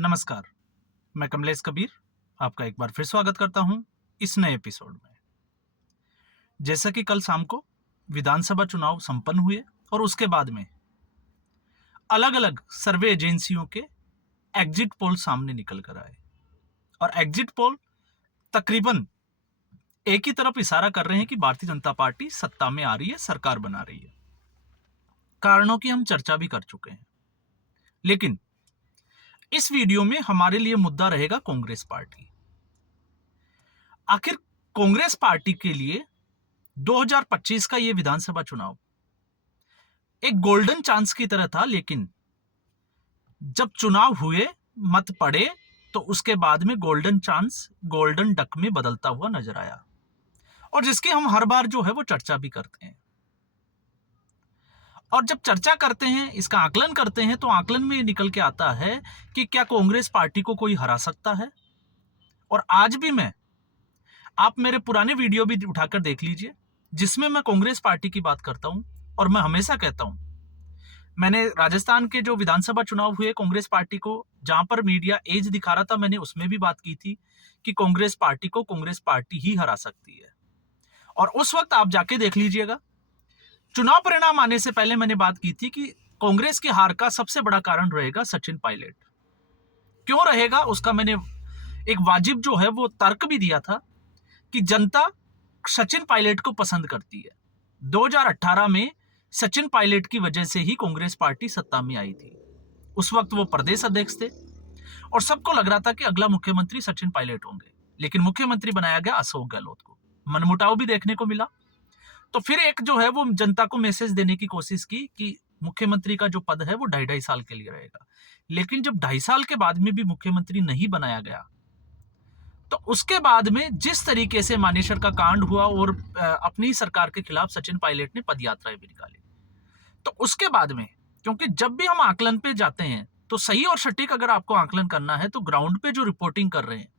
नमस्कार, मैं कमलेश कबीर आपका एक बार फिर स्वागत करता हूं इस नए एपिसोड में। जैसा कि कल शाम को विधानसभा चुनाव संपन्न हुए और उसके बाद में अलग-अलग सर्वे एजेंसियों के एग्जिट पोल सामने निकल कर आए और एग्जिट पोल तकरीबन एक ही तरफ इशारा कर रहे हैं कि भारतीय जनता पार्टी सत्ता में आ रही है, सरकार बना रही है। कारणों की हम चर्चा भी कर चुके हैं, लेकिन इस वीडियो में हमारे लिए मुद्दा रहेगा कांग्रेस पार्टी। आखिर कांग्रेस पार्टी के लिए 2025 का यह विधानसभा चुनाव एक गोल्डन चांस की तरह था, लेकिन जब चुनाव हुए, मत पड़े, तो उसके बाद में गोल्डन चांस गोल्डन डक में बदलता हुआ नजर आया और जिसकी हम हर बार जो है वो चर्चा भी करते हैं। और जब चर्चा करते हैं, इसका आकलन करते हैं, तो आकलन में निकल के आता है कि क्या कांग्रेस पार्टी को कोई हरा सकता है। और आज भी आप मेरे पुराने वीडियो भी उठाकर देख लीजिए, जिसमें मैं कांग्रेस पार्टी की बात करता हूं और मैं हमेशा कहता हूं, मैंने राजस्थान के जो विधानसभा चुनाव हुए कांग्रेस पार्टी को, जहां पर मीडिया एज दिखा रहा था, मैंने उसमें भी बात की थी कि कांग्रेस पार्टी को कांग्रेस पार्टी ही हरा सकती है। और उस वक्त आप जाके देख लीजिएगा, चुनाव परिणाम आने से पहले मैंने बात की थी कि कांग्रेस की हार का सबसे बड़ा कारण रहेगा सचिन पायलट। क्यों रहेगा उसका मैंने एक वाजिब जो है वो तर्क भी दिया था कि जनता सचिन पायलट को पसंद करती है। 2018 में सचिन पायलट की वजह से ही कांग्रेस पार्टी सत्ता में आई थी। उस वक्त वो प्रदेश अध्यक्ष थे और सबको लग रहा था कि अगला मुख्यमंत्री सचिन पायलट होंगे, लेकिन मुख्यमंत्री बनाया गया अशोक गहलोत को। मनमुटाव भी देखने को मिला। तो फिर एक जो है वो जनता को मैसेज देने की कोशिश की कि मुख्यमंत्री का जो पद है वो 2.5 साल के लिए रहेगा। लेकिन जब 2.5 साल के बाद में भी मुख्यमंत्री नहीं बनाया गया, तो उसके बाद में जिस तरीके से मानेसर का कांड हुआ और अपनी सरकार के खिलाफ सचिन पायलट ने पदयात्राएं भी निकाली, तो उसके बाद में, क्योंकि जब भी हम आकलन पे जाते हैं तो सही और सटीक अगर आपको आकलन करना है तो ग्राउंड पे जो रिपोर्टिंग कर रहे हैं,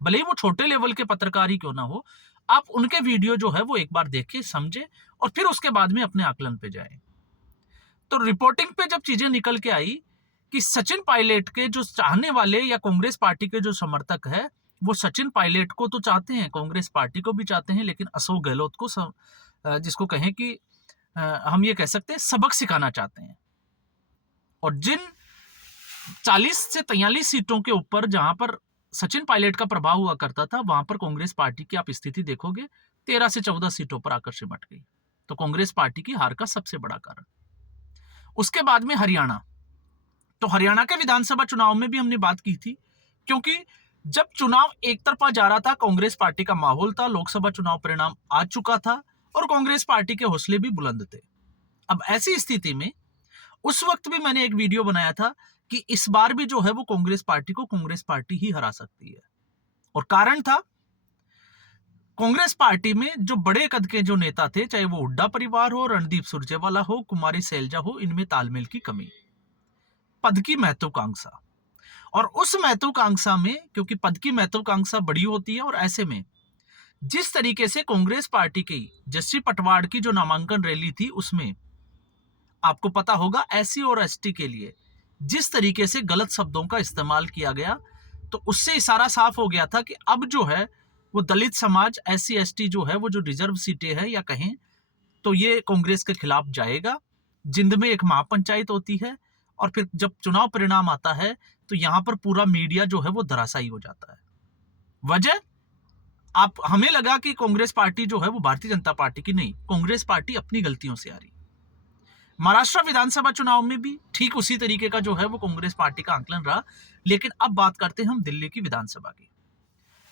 भले ही वो छोटे लेवल के पत्रकार ही क्यों ना हो, आप उनके वीडियो जो है वो एक बार देखें, समझे और फिर उसके बाद में अपने आकलन पे जाएं। तो रिपोर्टिंग पे जब चीजें निकल के आई कि सचिन पायलट के जो चाहने वाले या कांग्रेस पार्टी के जो समर्थक है, वो सचिन पायलट को तो चाहते हैं, कांग्रेस पार्टी को भी चाहते हैं, लेकिन अशोक गहलोत को जिसको कहें कि हम ये कह सकते हैं सबक सिखाना चाहते हैं। और जिन 40 से 43 सीटों के ऊपर जहां पर सचिन पायलट का प्रभाव हुआ करता था, वहां पर कांग्रेस पार्टी की आप स्थिति देखोगे 13 से 14 सीटों पर आकर सिमट गई। तो कांग्रेस पार्टी की हार का सबसे बड़ा कारण। उसके बाद में हरियाणा, तो हरियाणा के विधानसभा चुनाव में भी हमने बात की थी, क्योंकि जब चुनाव एक तरफा जा रहा था, कांग्रेस पार्टी का माहौल था, लोकसभा चुनाव परिणाम आ चुका था और कांग्रेस पार्टी के हौसले भी बुलंद थे। अब ऐसी स्थिति में उस वक्त भी मैंने एक वीडियो बनाया था कि इस बार भी जो है वो कांग्रेस पार्टी को कांग्रेस पार्टी ही हरा सकती है। और कारण था, कांग्रेस पार्टी में जो बड़े कद के जो नेता थे, चाहे वो हुड्डा परिवार हो, रणदीप सुरजेवाला हो, कुमारी सैलजा हो, इनमें तालमेल की कमी, पद की महत्वाकांक्षा। और उस महत्वाकांक्षा में, क्योंकि पद की महत्वाकांक्षा बड़ी होती है, और ऐसे में जिस तरीके से कांग्रेस पार्टी की जस्सी पटवाड़ की जो नामांकन रैली थी, उसमें आपको पता होगा एससी और एसटी के लिए जिस तरीके से गलत शब्दों का इस्तेमाल किया गया, तो उससे इशारा साफ हो गया था कि अब जो है वो दलित समाज, एससी एसटी जो है वो जो रिजर्व सीटें हैं या कहें तो ये कांग्रेस के खिलाफ जाएगा। जिंद में एक महापंचायत होती है और फिर जब चुनाव परिणाम आता है तो यहां पर पूरा मीडिया जो है वो धराशायी हो जाता है। वजह, हमें लगा कि कांग्रेस पार्टी जो है वो भारतीय जनता पार्टी की नहीं, कांग्रेस पार्टी अपनी गलतियों से आ रही। महाराष्ट्र विधानसभा चुनाव में भी ठीक उसी तरीके का जो है वो कांग्रेस पार्टी का आकलन रहा। लेकिन अब बात करते हैं हम दिल्ली की विधानसभा की।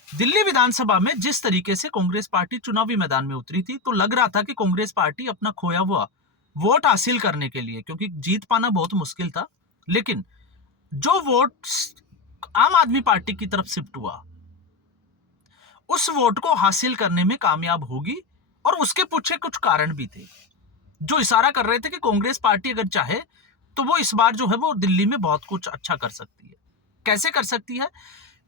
दिल्ली विधानसभा में जिस तरीके से कांग्रेस पार्टी चुनावी मैदान में उतरी थी, तो लग रहा था कि कांग्रेस पार्टी अपना खोया हुआ वोट हासिल करने के लिए, क्योंकि जीत पाना बहुत मुश्किल था, लेकिन जो वोट आम आदमी पार्टी की तरफ शिफ्ट हुआ, उस वोट को हासिल करने में कामयाब होगी। और उसके पीछे कुछ कारण भी थे जो इशारा कर रहे थे कि कांग्रेस पार्टी अगर चाहे तो वो इस बार जो है वो दिल्ली में बहुत कुछ अच्छा कर सकती है। कैसे कर सकती है?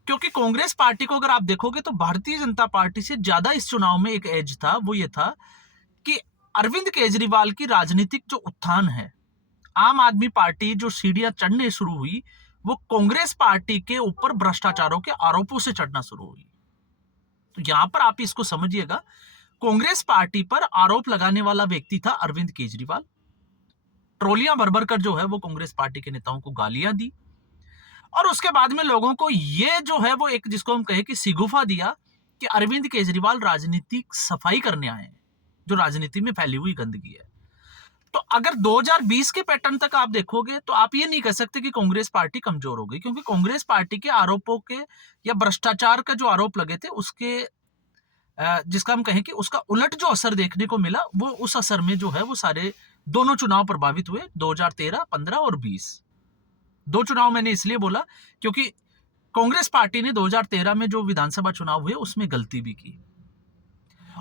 क्योंकि कांग्रेस पार्टी को अगर आप देखोगे तो भारतीय जनता पार्टी से ज्यादा इस चुनाव में एक एज था, वो ये था कि अरविंद केजरीवाल की राजनीतिक जो उत्थान है, आम आदमी पार्टी जो सीढ़ियां चढ़ने शुरू हुई, वो कांग्रेस पार्टी के ऊपर भ्रष्टाचारों के आरोपों से चढ़ना शुरू हुई। तो यहां पर आप इसको समझिएगा, कांग्रेस पार्टी पर आरोप लगाने वाला व्यक्ति था अरविंद केजरीवाल। ट्रोलियां भर भर कर जो है वो कांग्रेस पार्टी के नेताओं को गालियां दी, और उसके बाद में लोगों को ये जो है वो एक, जिसको हम कहे कि सिगुफा दिया कि अरविंद केजरीवाल राजनीतिक सफाई करने आए हैं, जो राजनीति में फैली हुई गंदगी है। तो अगर 2020 के पैटर्न तक आप देखोगे तो आप ये नहीं कह सकते कि कांग्रेस पार्टी कमजोर हो गई, क्योंकि कांग्रेस पार्टी के आरोपों के या भ्रष्टाचार का जो आरोप लगे थे उसके जिसका हम कहें कि उसका उलट जो असर देखने को मिला, वो उस असर में जो है वो सारे दोनों चुनाव प्रभावित हुए, 2013, 15 और 20। दो चुनाव मैंने इसलिए बोला क्योंकि कांग्रेस पार्टी ने 2013 में जो विधानसभा चुनाव हुए उसमें गलती भी की,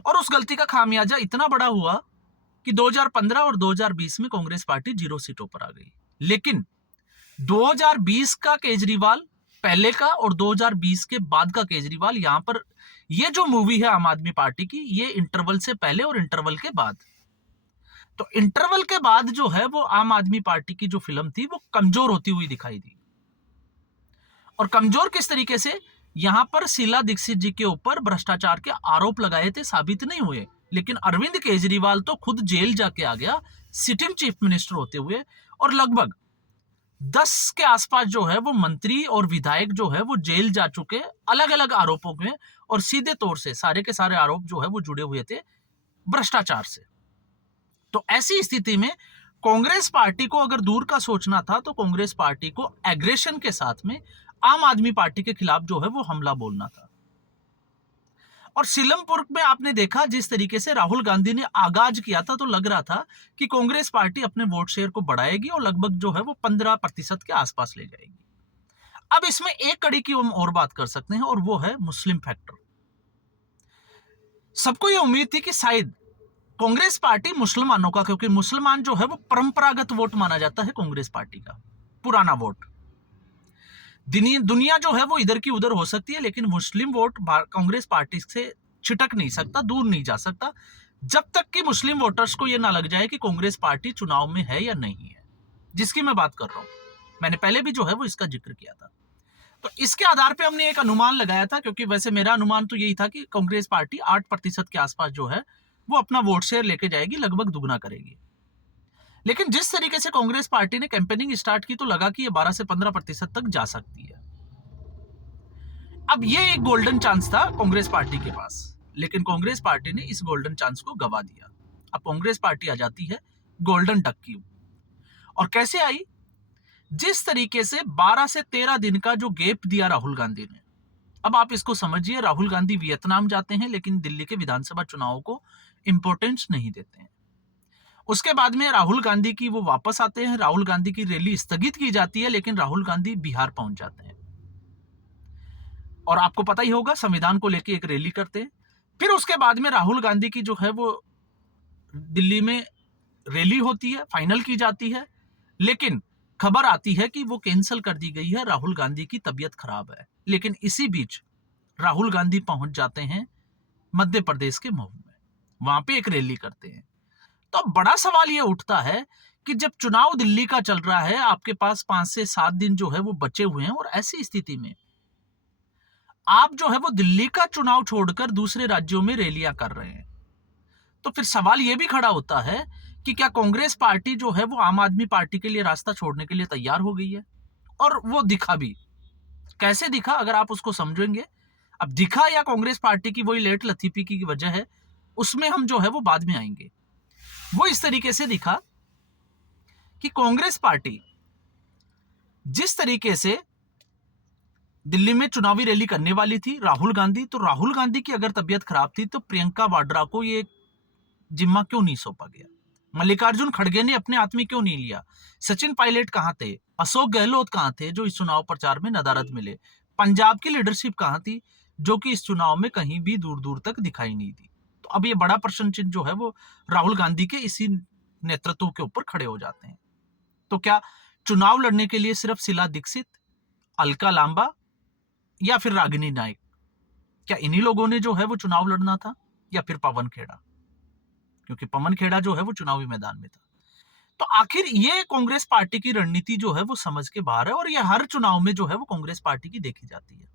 और उस गलती का खामियाजा इतना बड़ा हुआ कि 2015 और 2020 में कांग्रेस पार्टी 0 सीटों पर आ गई। लेकिन 2020 का केजरीवाल पहले का और 2020 के बाद का केजरीवाल, यहां पर ये जो मूवी है आम आदमी पार्टी की, ये इंटरवल से पहले और इंटरवल के बाद। तो इंटरवल के बाद जो है वो आम आदमी पार्टी की जो फिल्म थी वो कमजोर होती हुई दिखाई दी। और कमजोर किस तरीके से? यहां पर शीला दीक्षित जी के ऊपर भ्रष्टाचार के आरोप लगाए थे, साबित नहीं हुए, लेकिन अरविंद केजरीवाल तो खुद जेल जाके आ गया सिटिंग चीफ मिनिस्टर होते हुए, और लगभग 10 के आसपास जो है वो मंत्री और विधायक जो है वो जेल जा चुके अलग अलग आरोपों में, और सीधे तौर से सारे के सारे आरोप जो है वो जुड़े हुए थे भ्रष्टाचार से। तो ऐसी स्थिति में कांग्रेस पार्टी को अगर दूर का सोचना था तो कांग्रेस पार्टी को एग्रेशन के साथ में आम आदमी पार्टी के खिलाफ जो है वो हमला बोलना था। और सीलमपुर में आपने देखा जिस तरीके से राहुल गांधी ने आगाज किया था, तो लग रहा था कि कांग्रेस पार्टी अपने वोट शेयर को बढ़ाएगी और लगभग जो है वो 15% के आसपास ले जाएगी। अब इसमें एक कड़ी की हम और बात कर सकते हैं, और वो है मुस्लिम फैक्टर। सबको यह उम्मीद थी कि शायद कांग्रेस पार्टी मुसलमानों का, क्योंकि मुसलमान जो है वो परंपरागत वोट माना जाता है कांग्रेस पार्टी का, पुराना वोट। दुनिया जो है वो इधर की उधर हो सकती है, लेकिन मुस्लिम वोट कांग्रेस पार्टी से छिटक नहीं सकता, दूर नहीं जा सकता, जब तक कि मुस्लिम वोटर्स को यह ना लग जाए कि कांग्रेस पार्टी चुनाव में है या नहीं है, जिसकी मैं बात कर रहा हूं। मैंने पहले भी जो है वो इसका जिक्र किया था। तो इसके आधार पे हमने एक अनुमान लगाया था, क्योंकि वैसे मेरा अनुमान तो यही था कि कांग्रेस पार्टी 8% के आसपास जो है वो अपना वोट शेयर लेके जाएगी, लगभग दुगना करेगी। लेकिन जिस तरीके से कांग्रेस पार्टी ने कैंपेनिंग स्टार्ट की तो लगा कि ये 12 से 15% तक जा सकती है। अब ये एक गोल्डन चांस था कांग्रेस पार्टी के पास, लेकिन कांग्रेस पार्टी ने इस गोल्डन चांस को गवा दिया। अब कांग्रेस पार्टी आ जाती है गोल्डन डक की। और कैसे आई? जिस तरीके से 12 से 13 दिन का जो गैप दिया राहुल गांधी ने। अब आप इसको समझिए, राहुल गांधी वियतनाम जाते हैं लेकिन दिल्ली के विधानसभा चुनावों को इंपॉर्टेंस नहीं देते हैं। उसके बाद में राहुल गांधी की वो वापस आते हैं, राहुल गांधी की रैली स्थगित की जाती है, लेकिन राहुल गांधी बिहार पहुंच जाते हैं, और आपको पता ही होगा संविधान को लेकर एक रैली करते हैं। फिर उसके बाद में राहुल गांधी की जो है वो दिल्ली में रैली होती है, फाइनल की जाती है, लेकिन खबर आती है कि वो कैंसिल कर दी गई है, राहुल गांधी की तबीयत खराब है। लेकिन इसी बीच राहुल गांधी पहुंच जाते हैं मध्य प्रदेश के मऊ में, वहां पे एक रैली करते हैं। तो अब बड़ा सवाल यह उठता है कि जब चुनाव दिल्ली का चल रहा है, आपके पास 5 से 7 दिन जो है वो बचे हुए हैं, और ऐसी स्थिति में आप जो है वो दिल्ली का चुनाव छोड़कर दूसरे राज्यों में रैलियां कर रहे हैं, तो फिर सवाल यह भी खड़ा होता है कि क्या कांग्रेस पार्टी जो है वो आम आदमी पार्टी के लिए रास्ता छोड़ने के लिए तैयार हो गई है? और वो दिखा भी। कैसे दिखा अगर आप उसको समझेंगे? अब दिखा या कांग्रेस पार्टी की वही लेट लतीफी की वजह है, उसमें हम जो है वो बाद में आएंगे। वो इस तरीके से दिखा कि कांग्रेस पार्टी जिस तरीके से दिल्ली में चुनावी रैली करने वाली थी, राहुल गांधी की अगर तबीयत खराब थी तो प्रियंका वाड्रा को ये जिम्मा क्यों नहीं सौंपा गया? मल्लिकार्जुन खड़गे ने अपने आदमी क्यों नहीं लिया? सचिन पायलट कहां थे? अशोक गहलोत कहां थे जो इस चुनाव प्रचार में नदारद मिले? पंजाब की लीडरशिप कहां थी जो कि इस चुनाव में कहीं भी दूर दूर तक दिखाई नहीं दी? तो अब ये बड़ा प्रश्न चिन्ह जो है वो राहुल गांधी के इसी नेतृत्व के ऊपर खड़े हो जाते हैं। तो क्या चुनाव लड़ने के लिए सिर्फ शीला दीक्षित, अलका लांबा या फिर रागिनी नायक, क्या इन्हीं लोगों ने जो है वो चुनाव लड़ना था, या फिर पवन खेड़ा? क्योंकि पवन खेड़ा जो है वो चुनावी मैदान में था। तो आखिर ये कांग्रेस पार्टी की रणनीति जो है वो समझ के बाहर है, और ये हर चुनाव में जो है वो कांग्रेस पार्टी की देखी जाती है।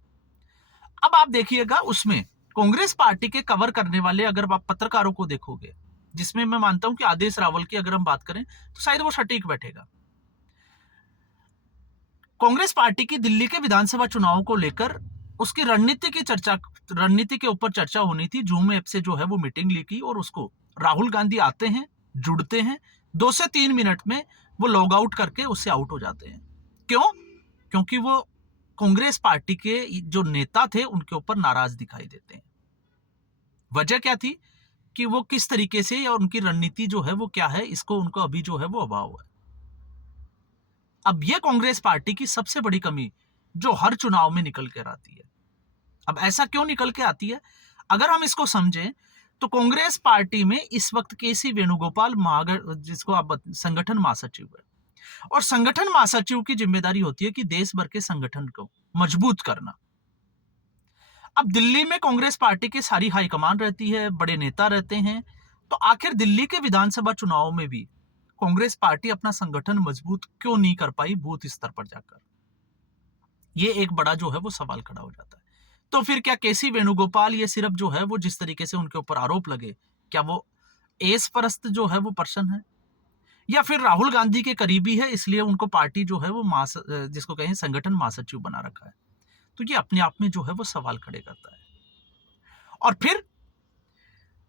अब आप देखिएगा, उसमें कांग्रेस पार्टी के कवर करने वाले अगर आप पत्रकारों को देखोगे, जिसमें मैं मानता हूं कि आदेश रावल की अगर हम बात करें तो शायद वो सटीक बैठेगा। कांग्रेस पार्टी की दिल्ली के विधानसभा चुनाव को लेकर उसकी रणनीति के ऊपर चर्चा होनी थी। जूम ऐप से जो है वो मीटिंग ली की, और उसको राहुल गांधी आते हैं, जुड़ते हैं, 2 से 3 मिनट में वो लॉग आउट करके उससे आउट हो जाते हैं। क्यों? क्योंकि वो कांग्रेस पार्टी के जो नेता थे उनके ऊपर नाराज दिखाई देते हैं। वजह क्या थी कि वो किस तरीके से, या उनकी रणनीति जो है वो क्या है, इसको उनको अभी जो है वो अभाव है। अब ये कांग्रेस पार्टी की सबसे बड़ी कमी जो हर चुनाव में निकल कर आती है। अब ऐसा क्यों निकल के आती है? अगर हम इसको समझें तो कांग्रेस पार्टी में इस वक्त केसी वेणुगोपाल जिसको आप संगठन महासचिव है, और संगठन महासचिव की जिम्मेदारी होती है कि देश भर के संगठन को मजबूत करना। अब दिल्ली में कांग्रेस पार्टी की सारी हाईकमान रहती है, बड़े नेता रहते हैं, तो आखिर दिल्ली के विधानसभा चुनाव में भी कांग्रेस पार्टी अपना संगठन मजबूत क्यों नहीं कर पाई बूथ स्तर पर जाकर? ये एक बड़ा जो है वो सवाल खड़ा हो जाता है। तो फिर क्या केसी वेणुगोपाल ये सिर्फ जो है वो जिस तरीके से उनके ऊपर आरोप लगे, क्या वो एस परस्त जो है वो पर्सन है, या फिर राहुल गांधी के करीबी है इसलिए उनको पार्टी जो है वो जिसको कहें संगठन महासचिव बना रखा है? तो ये अपने आप में जो है वो सवाल खड़े करता है। और फिर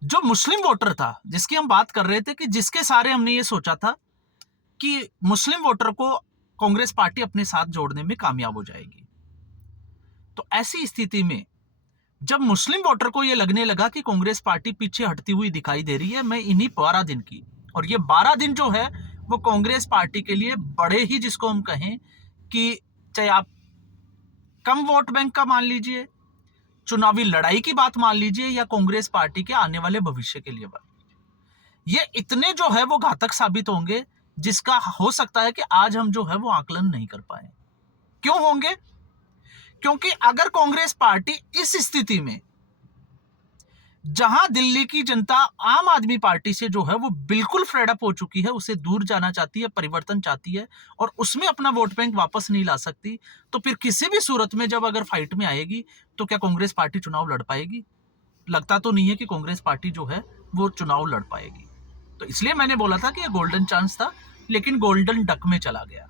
जो मुस्लिम वोटर था जिसकी हम बात कर रहे थे, कि जिसके सारे हमने ये सोचा था कि मुस्लिम वोटर को कांग्रेस पार्टी अपने साथ जोड़ने में कामयाब हो जाएगी, तो ऐसी स्थिति में जब मुस्लिम वोटर को ये लगने लगा कि कांग्रेस पार्टी पीछे हटती हुई दिखाई दे रही है, मैं इन्हीं 12 दिन की, और ये 12 दिन जो है वो कांग्रेस पार्टी के लिए बड़े ही, जिसको हम कहें कि चाहे आप कम वोट बैंक का मान लीजिए, चुनावी लड़ाई की बात मान लीजिए, या कांग्रेस पार्टी के आने वाले भविष्य के लिए बात लीजिए, ये इतने जो है वो घातक साबित होंगे जिसका हो सकता है कि आज हम जो है वो आकलन नहीं कर पाए। क्यों होंगे? क्योंकि अगर कांग्रेस पार्टी इस स्थिति में, जहां दिल्ली की जनता आम आदमी पार्टी से जो है वो बिल्कुल फेड अप हो चुकी है, उसे दूर जाना चाहती है, परिवर्तन चाहती है, और उसमें अपना वोट बैंक वापस नहीं ला सकती, तो फिर किसी भी सूरत में जब अगर फाइट में आएगी तो क्या कांग्रेस पार्टी चुनाव लड़ पाएगी? लगता तो नहीं है कि कांग्रेस पार्टी जो है वो चुनाव लड़ पाएगी। तो इसलिए मैंने बोला था कि ये गोल्डन चांस था, लेकिन गोल्डन डक में चला गया।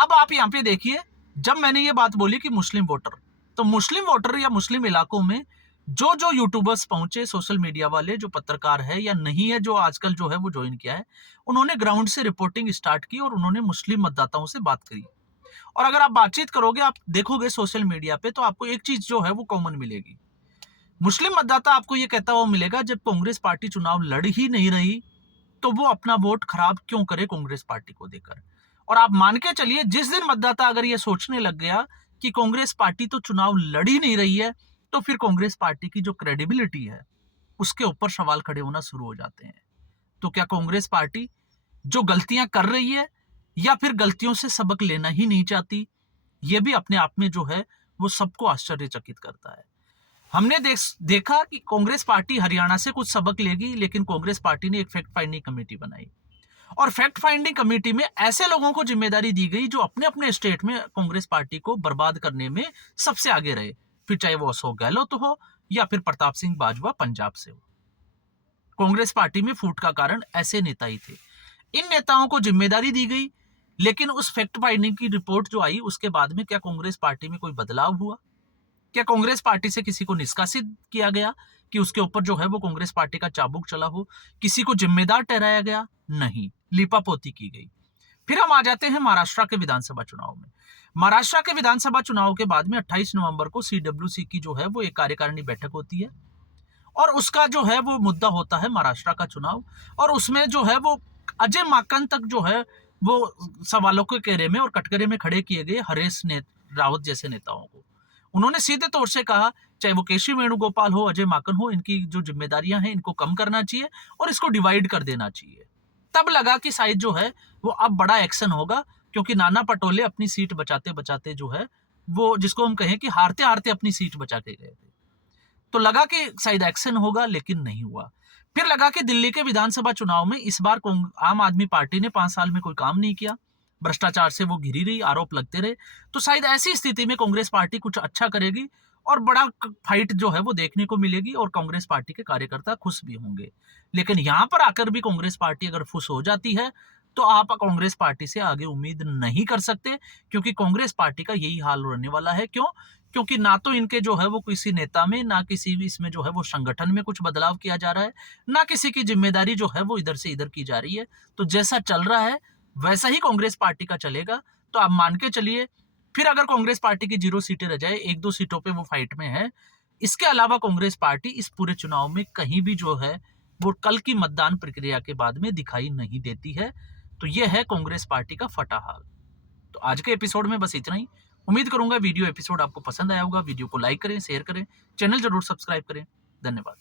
अब आप यहां पे देखिए, जब मैंने ये बात बोली कि मुस्लिम वोटर, तो मुस्लिम वोटर या मुस्लिम इलाकों में जो जो यूट्यूबर्स पहुंचे, सोशल मीडिया वाले, जो पत्रकार है या नहीं है, जो आजकल जो है वो ज्वाइन किया है, उन्होंने ग्राउंड से रिपोर्टिंग स्टार्ट की और उन्होंने मुस्लिम मतदाताओं से बात करी। और अगर आप बातचीत करोगे, आप देखोगे सोशल मीडिया पे, तो आपको एक चीज जो है वो कॉमन मिलेगी। मुस्लिम मतदाता आपको ये कहता हुआ मिलेगा, जब कांग्रेस पार्टी चुनाव लड़ ही नहीं रही तो वो अपना वोट खराब क्यों करे कांग्रेस पार्टी को देकर। और आप मान के चलिए, जिस दिन मतदाता अगर ये सोचने लग गया कि कांग्रेस पार्टी तो चुनाव लड़ ही नहीं रही है, तो फिर कांग्रेस पार्टी की जो क्रेडिबिलिटी है उसके ऊपर सवाल खड़े होना शुरू हो जाते हैं। तो क्या कांग्रेस पार्टी जो गलतियां कर रही है, या फिर गलतियों से सबक लेना ही नहीं चाहती? यह भी अपने आप में जो है वो सबको आश्चर्यचकित करता है। हमने देखा कि कांग्रेस पार्टी हरियाणा से कुछ सबक लेगी, लेकिन कांग्रेस पार्टी ने एक फैक्ट फाइंडिंग कमेटी बनाई, और फैक्ट फाइंडिंग कमेटी में ऐसे लोगों को जिम्मेदारी दी गई जो अपने अपने स्टेट में कांग्रेस पार्टी को बर्बाद करने में सबसे आगे रहे, फिर चाहे वो अशोक गहलोत हो या फिर प्रताप सिंह बाजवा पंजाब से हो। कांग्रेस पार्टी में फूट का कारण ऐसे नेता ही थे। इन नेताओं को जिम्मेदारी दी गई, लेकिन उस फैक्ट फाइंडिंग की रिपोर्ट जो आई उसके बाद में क्या कांग्रेस पार्टी में कोई बदलाव हुआ? क्या कांग्रेस पार्टी से किसी को निष्कासित किया गया कि उसके ऊपर जो है वो कांग्रेस पार्टी का चाबुक चला हो? किसी को जिम्मेदार ठहराया गया? नहीं, लीपापोती की गई। फिर हम आ जाते हैं महाराष्ट्र के विधानसभा चुनाव में। महाराष्ट्र के विधानसभा चुनाव के बाद में 28 नवंबर को सीडब्ल्यूसी की जो है वो एक कार्यकारिणी बैठक होती है, और उसका जो है वो मुद्दा होता है महाराष्ट्र का चुनाव, और उसमें जो है वो अजय माकन तक जो है वो सवालों के घेरे में और कटघरे में खड़े किए गए हरीश रावत जैसे नेताओं को। उन्होंने सीधे तौर से कहा, चाहे वो केसी वेणुगोपाल हो, अजय माकन हो, इनकी जो जिम्मेदारियां हैं इनको कम करना चाहिए और इसको डिवाइड कर देना चाहिए। तब लगा कि शायद जो है वो अब बड़ा एक्शन होगा, क्योंकि नाना पटोले अपनी सीट बचाते बचाते जो है वो, जिसको हम कहें कि हारते हारते अपनी सीट बचा के गए थे, तो लगा कि शायद एक्शन होगा, लेकिन नहीं हुआ। फिर लगा कि दिल्ली के विधानसभा चुनाव में इस बार आम आदमी पार्टी ने 5 साल में कोई काम नहीं किया, भ्रष्टाचार से वो घिरी रही, आरोप लगते रहे, तो शायद ऐसी स्थिति में कांग्रेस पार्टी कुछ अच्छा करेगी और बड़ा फाइट जो है वो देखने को मिलेगी और कांग्रेस पार्टी के कार्यकर्ता खुश भी होंगे। लेकिन यहां पर आकर भी कांग्रेस पार्टी अगर खुश हो जाती है तो आप कांग्रेस पार्टी से आगे उम्मीद नहीं कर सकते, क्योंकि कांग्रेस पार्टी का यही हाल रहने वाला है। क्यों? क्योंकि ना तो इनके जो है वो किसी नेता में, ना किसी भी इसमें जो है वो संगठन में कुछ बदलाव किया जा रहा है, ना किसी की जिम्मेदारी जो है वो इधर से इधर की जा रही है। तो जैसा चल रहा है वैसा ही कांग्रेस पार्टी का चलेगा। तो आप मान के चलिए, फिर अगर कांग्रेस पार्टी की 0 सीटें रह जाए, 1-2 सीटों पे वो फाइट में है, इसके अलावा कांग्रेस पार्टी इस पूरे चुनाव में कहीं भी जो है वो कल की मतदान प्रक्रिया के बाद में दिखाई नहीं देती है। तो ये है कांग्रेस पार्टी का फटा हाल। तो आज के एपिसोड में बस इतना ही। उम्मीद करूंगा वीडियो एपिसोड आपको पसंद आया होगा। वीडियो को लाइक करें, शेयर करें, चैनल जरूर सब्सक्राइब करें। धन्यवाद।